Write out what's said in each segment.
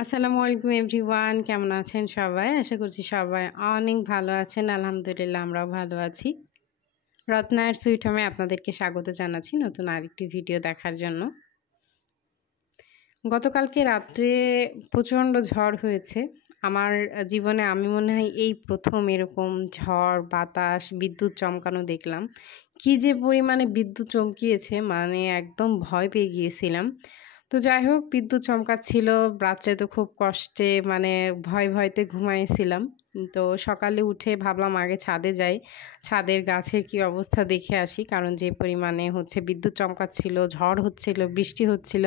আসসালামু আলাইকুম এভরিওয়ান, কেমন আছেন সবাই? আশা করছি সবাই অনেক ভালো আছেন। আলহামদুলিল্লাহ আমরাও ভালো আছি। রত্নার সুইট হোমে আপনাদেরকে স্বাগত জানাচ্ছি নতুন আরেকটি ভিডিও দেখার জন্য। গতকালকে রাত্রে প্রচণ্ড ঝড় হয়েছে। আমার জীবনে আমি মনে হয় এই প্রথম এরকম ঝড়, বাতাস, বিদ্যুৎ চমকানো দেখলাম। কী যে পরিমাণে বিদ্যুৎ চমকিয়েছে, মানে একদম ভয় পেয়ে গিয়েছিলাম। তো যাই হোক, বিদ্যুৎ চমকাচ্ছিল রাত্রে, তো খুব কষ্টে মানে ভয়তে ঘুমাইছিলাম। তো সকালে উঠে ভাবলাম আগে ছাদে যাই, ছাদের গাছের কি অবস্থা দেখে আসি, কারণ যে পরিমাণে বিদ্যুৎ চমকাচ্ছিল, ঝড় হচ্ছিল, বৃষ্টি হচ্ছিল।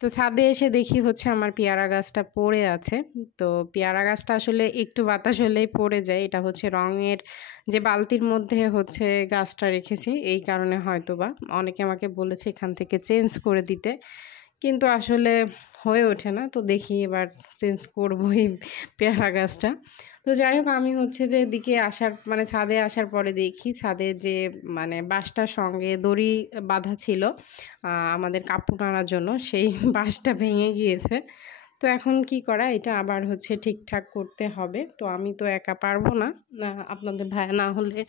তো ছাদে এসে দেখি আমার পেয়ারা গাছটা পড়ে আছে। তো পেয়ারা গাছটা আসলে একটু বাতাস হলেই পড়ে যায়। এটা রঙের যে বালতির মধ্যে গাছটা রেখেছি, এই কারণে হয়তোবা অনেকে আমাকে বলেছে এখান থেকে চেঞ্জ করে দিতে, কিন্তু আসলে হয়ে ওঠে না। তো দেখি এবার চেঞ্জ করবো এই পেয়ারা গাছটা। তো যাই হোক, আমি যে দিকে আসার মানে ছাদে আসার পরে দেখি ছাদে যে বাঁশটার সঙ্গে দড়ি বাঁধা ছিল আমাদের কাপড় টানার জন্য, সেই বাঁশটা ভেঙে গিয়েছে। তো এখন কি করা, এটা আবার ঠিকঠাক করতে হবে। তো আমি তো একা পারবো না, আপনাদের ভাই না হলে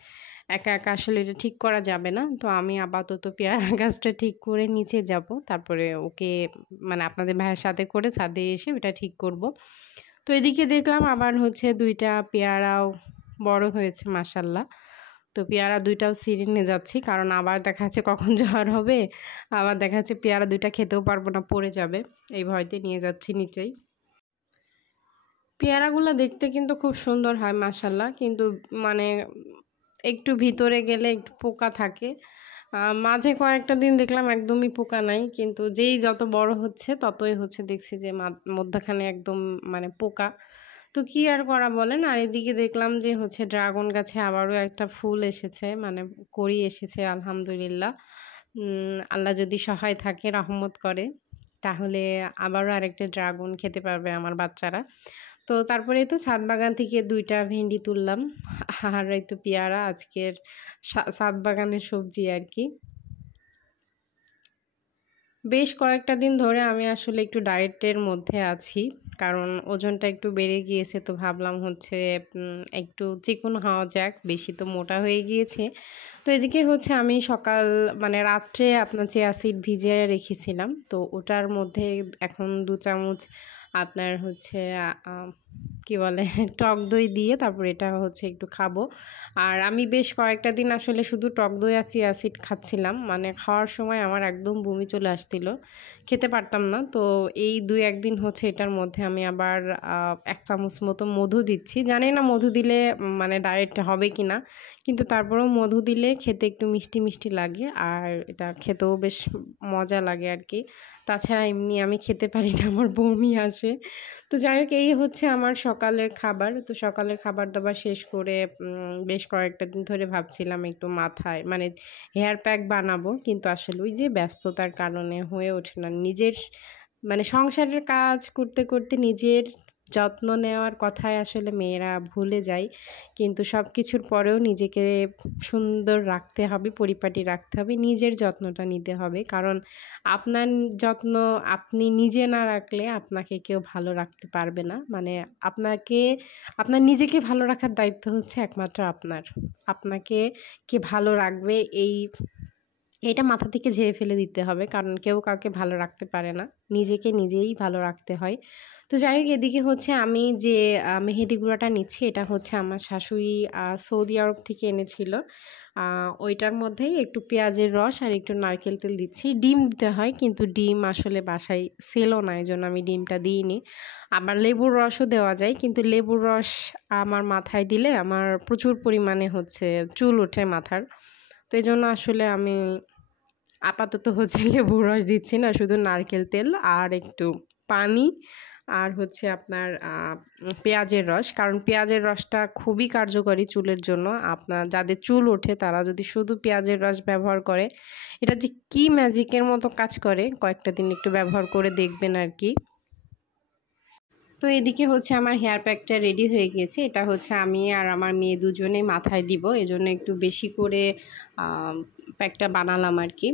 একা একা আসলে এটা ঠিক করা যাবে না। তো আমি আপাতত পেয়ারা গাছটা ঠিক করে নিচে যাব, তারপরে ওকে আপনাদের ভাইয়ের সাথে করে ছাদে এসে ওটা ঠিক করব। তো এদিকে দেখলাম আবার দুইটা পেয়ারাও বড় হয়েছে মাশাল্লাহ। তো পেয়ারা দুইটাও ছিঁড়ে নিয়ে যাচ্ছি, কারণ আবার দেখা যাচ্ছে কখন ঝড় হবে, আবার দেখা যাচ্ছে পেয়ারা দুইটা খেতেও পারবো না, পড়ে যাবে, এই ভয়তে নিয়ে যাচ্ছি নিচেই। পেয়ারাগুলো দেখতে কিন্তু খুব সুন্দর হয় মাশাল্লাহ, কিন্তু একটু ভিতরে গেলে একটু পোকা থাকে। মাঝে কয়েকটা দিন দেখলাম একদমই পোকা নাই, কিন্তু যেই যত বড় হচ্ছে ততই দেখছি যে মধ্যখানে একদম পোকা। তো কি আর করা বলেন। আর এদিকে দেখলাম যে ড্রাগন গাছে আবারও একটা ফুল এসেছে, কড়ি এসেছে আলহামদুলিল্লাহ। আল্লাহ যদি সহায় থাকে, রহমত করে, তাহলে আবারও আরেকটা ড্রাগন খেতে পারবে আমার বাচ্চারা। তো তারপরে তো ছাদ বাগান থেকে দুইটা ভেন্ডি তুললাম, আর এই তো পেয়ারা আজকের ছাদ বাগানের সবজি আর কি। বেশ কয়েকটা দিন ধরে আমি আসলে একটু ডায়েটের মধ্যে আছি, কারণ ওজনটা একটু বেড়ে গিয়েছে। তো ভাবলাম একটু চিকন হওয়া যাক, বেশি তো মোটা হয়ে গিয়েছে। তো এদিকে আমি সকাল রাত্রে আপনার চিয়া সিড ভিজিয়ে রেখেছিলাম, তো ওটার মধ্যে এখন 2 চামচ আপনার কি বলে টক দই দিয়ে তারপর এটা একটু খাবো। আর আমি বেশ কয়েকটা দিন আসলে শুধু টক দই আর চিয়া সিড খাচ্ছিলাম, খাওয়ার সময় আমার একদম বমি চলে আসছিল, খেতে পারতাম না। তো এই 2-1 দিন এটার মধ্যে আমি আবার 1 চামচ মতো মধু দিচ্ছি। জানি না মধু দিলে ডায়েট হবে কি না, কিন্তু তারপরেও মধু দিলে খেতে একটু মিষ্টি মিষ্টি লাগে, আর এটা খেতেও বেশ মজা লাগে আর কি। তাছাড়া এমনি আমি খেতে পারি না, আমার বমি আসে। তো যাই হোক, এই আমার সকালের খাবার। তো সকালের খাবার দাবার শেষ করে বেশ কয়েকটা দিন ধরে ভাবছিলাম একটু মাথায় হেয়ার প্যাক বানাবো, কিন্তু আসলে ওই যে ব্যস্ততার কারণে হয়ে ওঠে না। নিজের সংসারের কাজ করতে করতে নিজের যত্ন নেওয়ার কথায় আসলে মেয়েরা ভুলে যায়, কিন্তু সব কিছুর পরেও নিজেকে সুন্দর রাখতে হবে, পরিপাটি রাখতে হবে, নিজের যত্নটা নিতে হবে। কারণ আপনার যত্ন আপনি নিজে না রাখলে আপনাকে কেউ ভালো রাখতে পারবে না। আপনার নিজেকে ভালো রাখার দায়িত্ব একমাত্র আপনার। আপনাকে কে ভালো রাখবে এটা মাথা থেকে ঝেড়ে ফেলে দিতে হবে, কারণ কেউ কাউকে ভালো রাখতে পারে না, নিজেকে নিজেই ভালো রাখতে হয়। তো যাই হোক, এদিকে আমি যে মেহেদি গুঁড়াটা নিচ্ছি, এটা আমার শাশুড়ি সৌদি আরব থেকে এনেছিল। ওইটার মধ্যেই একটু পেঁয়াজের রস আর একটু নারকেল তেল দিচ্ছি। ডিম দিতে হয়, কিন্তু ডিম আসলে বাসায় সেলও না, এই জন্য আমি ডিমটা দিইনি। আবার লেবুর রসও দেওয়া যায়, কিন্তু লেবুর রস আমার মাথায় দিলে আমার প্রচুর পরিমাণে চুল ওঠে মাথার। তো এই জন্য আসলে আমি আপাতত লেবুর রস দিচ্ছি না, শুধু নারকেল তেল আর একটু পানি আর আপনার পেঁয়াজের রস। কারণ পেঁয়াজের রসটা খুবই কার্যকরী চুলের জন্য। আপনার যাদের চুল ওঠে তারা যদি শুধু পেঁয়াজের রস ব্যবহার করে, এটা যে কী ম্যাজিকের মতো কাজ করে, কয়েকটা দিন একটু ব্যবহার করে দেখবেন আর কি। তো এদিকে আমার হেয়ার প্যাকটা রেডি হয়ে গিয়েছে। এটা আমি আর আমার মেয়ে দুজনে মাথায় দিব, এজন্য একটু বেশি করে প্যাকটা বানালাম আর কি।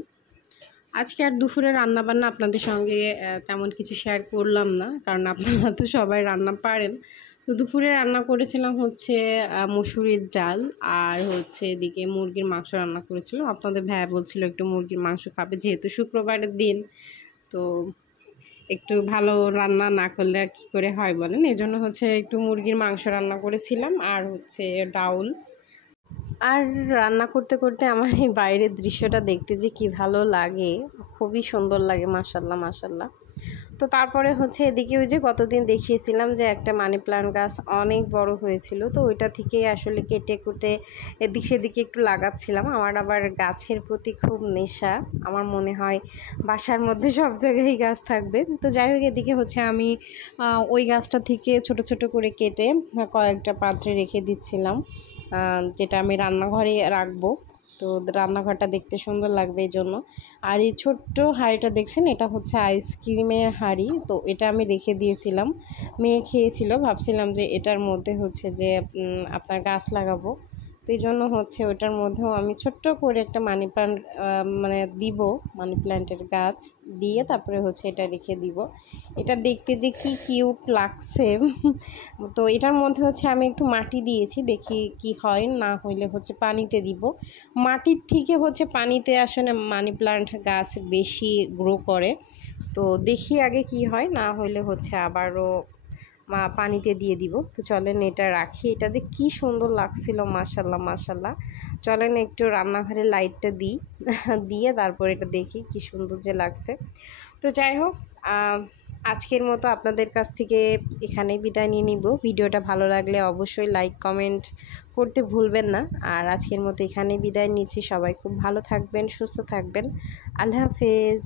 আজকে আর দুপুরে রান্নাবান্না আপনাদের সঙ্গে তেমন কিছু শেয়ার করলাম না, কারণ আপনারা তো সবাই রান্না পারেন। তো দুপুরে রান্না করেছিলাম হচ্ছে মসুরির ডাল, আর হচ্ছে এদিকে মুরগির মাংস রান্না করেছিলাম। আপনাদের ভাইয়া বলছিল একটু মুরগির মাংস খাবে, যেহেতু শুক্রবারের দিন, তো একটু ভালো রান্না না করলে আর কী করে হয় বলেন। এই জন্য হচ্ছে একটু মুরগির মাংস রান্না করেছিলাম, আর হচ্ছে ডাউল। আর রান্না করতে করতে আমার এই বাইরের দৃশ্যটা দেখতে যে কি ভালো লাগে, খুবই সুন্দর লাগে, মাশাল্লাহ মাশাল্লাহ। তো তারপরে হচ্ছে এদিকে ওই যে গতদিন দেখিয়েছিলাম যে একটা মানি প্ল্যান্ট গাছ অনেক বড় হয়েছিল, তো ওইটা থেকেই আসলে কেটে কুটে এদিক সেদিকে একটু লাগাচ্ছিলাম। আমার আবার গাছের প্রতি খুব নেশা, আমার মনে হয় বাসার মধ্যে সব জায়গায় গাছ থাকবে। তো যাই হোক, এদিকে হচ্ছে আমি ওই গাছটা থেকে ছোট ছোট করে কেটে কয়েকটা পাত্রে রেখে দিচ্ছিলাম, যেটা আমি রান্নাঘরে রাখবো। তো রান্নাঘরটা দেখতে সুন্দর লাগবে এই জন্য। আর এই ছোট্ট হাঁড়িটা দেখছেন, এটা হচ্ছে আইসক্রিমের হাঁড়ি। তো এটা আমি রেখে দিয়েছিলাম, মেয়ে খেয়েছিল, ভাবছিলাম যে এটার মধ্যে হচ্ছে যে আপনার গাছ লাগাবো। তো এই জন্য হচ্ছে ওটার মধ্যেও আমি ছোট্ট করে একটা মানি প্ল্যান্ট মানে দিব, মানি প্ল্যান্টের গাছ দিয়ে তারপরে হচ্ছে এটা রেখে দিব। এটা দেখতে যে কি কিউট লাগছে। তো এটার মধ্যে হচ্ছে আমি একটু মাটি দিয়েছি, দেখি কি হয়, না হইলে হচ্ছে পানিতে দিব। মাটির থেকে হচ্ছে পানিতে আসলে মানি প্ল্যান্ট গাছ বেশি গ্রো করে। তো দেখি আগে কি হয়, না হইলে হচ্ছে আবারও পানিতে দিয়ে দিব। তো চলেন এটা রাখি, এটা যে কি সুন্দর লাগছিল, মাশাল্লাহ মাশাল্লাহ। চলেন একটু রান্নাঘরে লাইটটা দিই, দিয়ে তারপর এটা দেখি কি সুন্দর যে লাগছে। তো যাই হোক, আজকের মতো আপনাদের কাছ থেকে এখানেই বিদায় নিয়ে নিব। ভিডিওটা ভালো লাগলে অবশ্যই লাইক কমেন্ট করতে ভুলবেন না। আর আজকের মতো এখানেই বিদায় নিচ্ছি। সবাই খুব ভালো থাকবেন, সুস্থ থাকবেন। আল্লাহ হাফেজ।